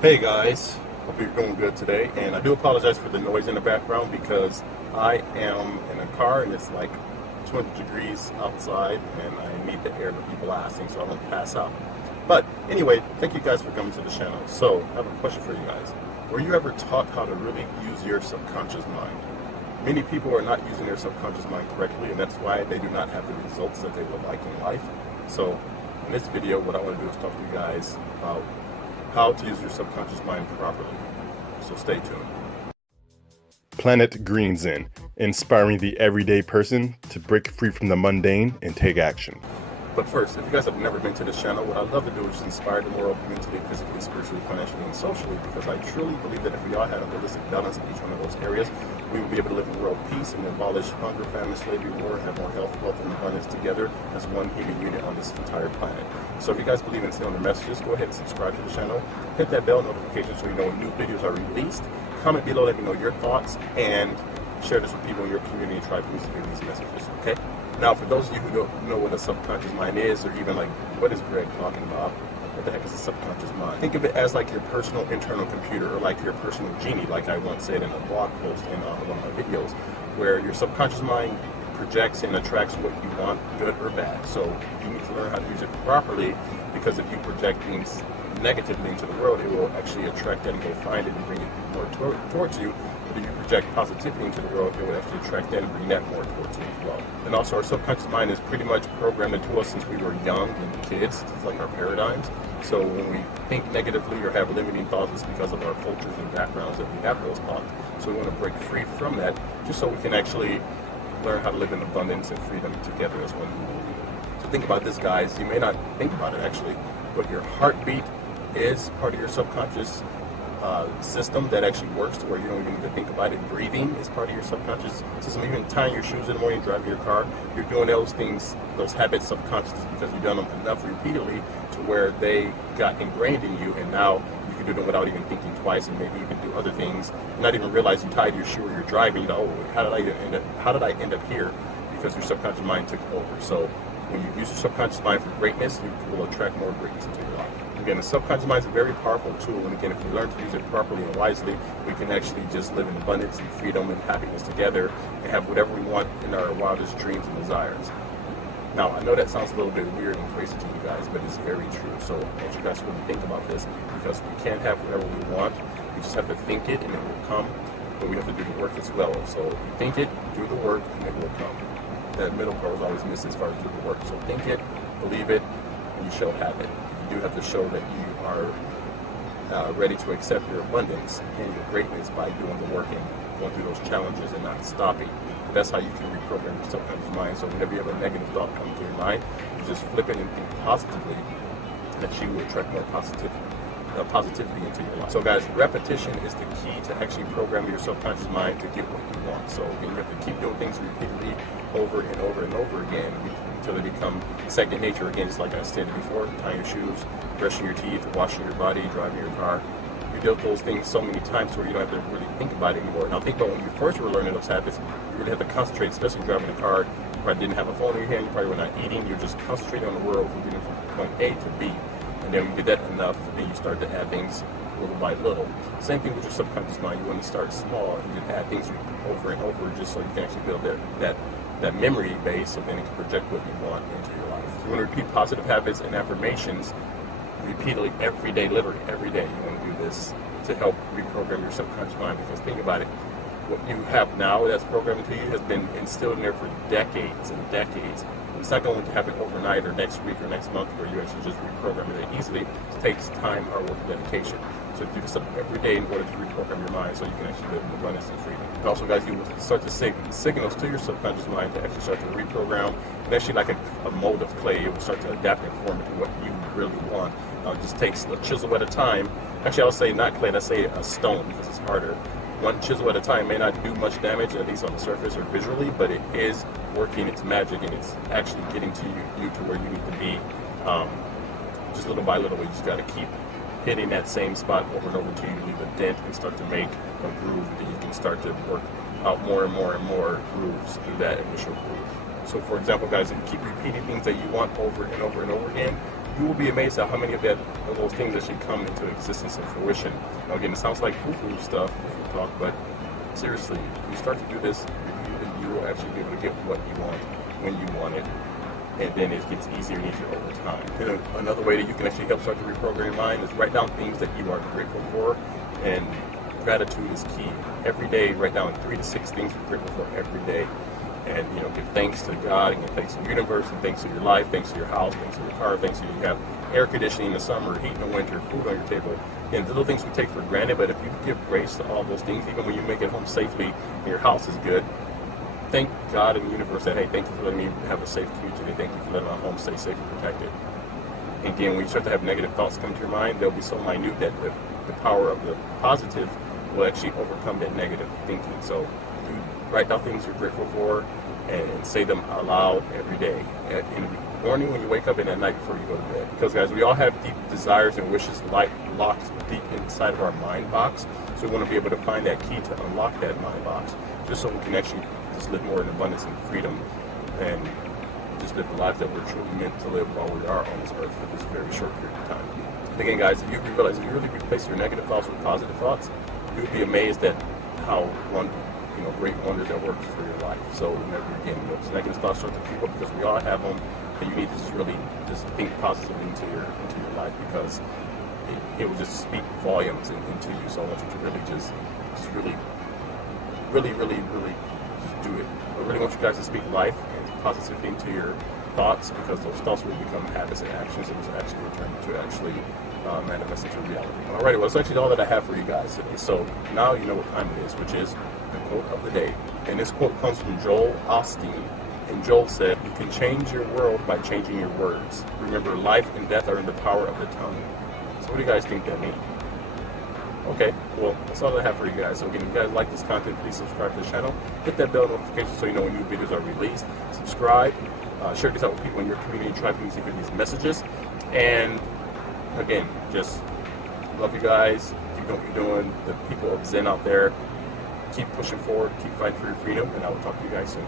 Hey guys, hope you're doing good today, and I do apologize for the noise in the background because I am in a car and it's like 20 degrees outside and I need the air to be blasting so I don't pass out. But anyway, thank you guys for coming to the channel. So I have a question for you guys. Were you ever taught how to really use your subconscious mind? Many people are not using their subconscious mind correctly, and that's why they do not have the results that they would like in life. So in this video, what I want to do is talk to you guys about how to use your subconscious mind properly. So stay tuned. Planet Green Zen, inspiring the everyday person to break free from the mundane and take action. But first, if you guys have never been to this channel, what I'd love to do is just inspire the world mentally, physically, spiritually, financially, and socially, because I truly believe that if we all had a holistic balance in each one of those areas, we would be able to live in world peace and abolish hunger, famine, slavery, war, have more health, wealth, and abundance together as one human unit on this entire planet. So if you guys believe in staying on the messages, go ahead and subscribe to the channel, hit that bell notification so you know when new videos are released, comment below, let me know your thoughts, and share this with people in your community and try to hear these messages, okay? Now, for those of you who don't know what a subconscious mind is, or even like, what is Greg talking about? What the heck is a subconscious mind? Think of it as like your personal internal computer, or like your personal genie, like I once said in a blog post in one of my videos, where your subconscious mind projects and attracts what you want, good or bad. So you need to learn how to use it properly, because if you project things negatively into the world, it will actually attract that and go find it and bring it more towards you. But if you project positivity into the world, it will actually attract that and bring that more towards you as well. And also, our subconscious mind is pretty much programmed into us since we were young and kids. It's like our paradigms. So when we think negatively or have limiting thoughts, it's because of our cultures and backgrounds that we have those thoughts. So we want to break free from that, just so we can actually learn how to live in abundance and freedom together as one human. So think about this, guys. You may not think about it actually, but your heartbeat is part of your subconscious system that actually works to where you don't even need to think about it. Breathing is part of your subconscious system. Even tying your shoes in the morning, driving your car, you're doing those things, those habits subconsciously because you've done them enough repeatedly to where they got ingrained in you, and now you can do them without even thinking twice, and maybe even do other things, and not even realize you tied your shoe or you're driving. You know, oh, how did I end up here? Because your subconscious mind took over. So when you use your subconscious mind for greatness, you will attract more greatness into your life. Again, the subconscious mind is a very powerful tool, and again, if we learn to use it properly and wisely, we can actually just live in abundance and freedom and happiness together and have whatever we want in our wildest dreams and desires. Now, I know that sounds a little bit weird and crazy to you guys, but it's very true. So I want you guys to really think about this, because we can't have whatever we want. We just have to think it and it will come, but we have to do the work as well. So you think it, do the work, and it will come. That middle part is always missed as far as do the work. So think it, believe it, and you shall have it. You do have to show that you are ready to accept your abundance and your greatness by doing the work and going through those challenges and not stopping. That's how you can reprogram your subconscious mind. So whenever you have a negative thought come to your mind, you just flip it and think positively, that you will attract more positivity into your life. So guys, repetition is the key to actually programming your subconscious mind to get what you want. So you have to keep doing things repeatedly over and over and over again until they become second nature. Again, just like I said before, tying your shoes, brushing your teeth, washing your body, driving your car. You do those things so many times where you don't have to really think about it anymore. Now think about when you first were learning those habits, you really had to concentrate, especially driving a car. You probably didn't have a phone in your hand, you probably were not eating, you're just concentrating on the world from getting from point A to B. And then when you did that enough, then you start to add things little by little. Same thing with your subconscious mind. You want to start small and then add things over and over, just so you can actually build that memory base, so then it can project what you want into your life. You want to repeat positive habits and affirmations repeatedly every day, literally every day. You want to do this to help reprogram your subconscious mind, because think about it, what you have now that's programmed into you has been instilled in there for decades and decades. It's not going to happen overnight or next week or next month where you actually just reprogram it easily. It takes time or work and dedication. So do this every day in order to reprogram your mind so you can actually live in abundance and freedom. And also, guys, you will start to signals to your subconscious mind to actually start to reprogram. And actually, like a mold of clay, it will start to adapt and form into what you really want. It just takes a chisel at a time. Actually, I'll say not clay, let's say a stone, because it's harder. One chisel at a time may not do much damage, at least on the surface or visually, but it is working its magic, and it's actually getting to you to where you need to be. Just little by little, you just got to keep hitting that same spot over and over until you leave a dent and start to make a groove. Then you can start to work out more and more and more grooves through that initial groove. So for example, guys, if you keep repeating things that you want over and over and over again, you will be amazed at how many of those things actually come into existence and fruition. Now, again, it sounds like foo-foo stuff, foo-foo talk, but seriously, if you start to do this, you will actually be able to get what you want when you want it, and then it gets easier and easier over time. And another way that you can actually help start to reprogram your mind is write down things that you are grateful for, and gratitude is key. Every day, write down 3 to 6 things you're grateful for every day. And, give thanks to God, and give thanks to the universe, and thanks to your life, thanks to your house, thanks to your car, thanks to you have air conditioning in the summer, heat in the winter, food on your table. And little things we take for granted, but if you give grace to all those things, even when you make it home safely and your house is good, thank God and the universe that, hey, thank you for letting me have a safe commute today. Thank you for letting my home stay safe and protected. And again, when you start to have negative thoughts come to your mind, they'll be so minute that the power of the positive will actually overcome that negative thinking. So write down things you're grateful for and say them aloud every day. In the morning when you wake up and at night before you go to bed. Because guys, we all have deep desires and wishes locked deep inside of our mind box. So we want to be able to find that key to unlock that mind box, just so we can actually just live more in abundance and freedom, and just live the lives that we're truly meant to live while we are on this earth for this very short period of time. And again, guys, if you realize, if you really replace your negative thoughts with positive thoughts, you would be amazed at how great wonders that work for your life. So whenever, again, those negative thoughts start to creep up, because we all have them, and you need to just think positively into your life, because it will just speak volumes into you. So I want you to really just really just do it. I really want you guys to speak life and positivity into your thoughts, because those thoughts will become habits and actions, and will actually return to actually manifest into reality. Alrighty, well, that's actually all that I have for you guys today. So now you know what time it is, which is the quote of the day. And this quote comes from Joel Osteen. And Joel said, "You can change your world by changing your words. Remember, life and death are in the power of the tongue." So what do you guys think that means? Okay, well, that's all I have for you guys. So again, if you guys like this content, please subscribe to the channel. Hit that bell notification so you know when new videos are released. Subscribe. Share this out with people in your community. Try to hear these messages. And again, just love you guys. Keep doing what you're doing. The people of Zen out there, keep pushing forward. Keep fighting for your freedom. And I will talk to you guys soon.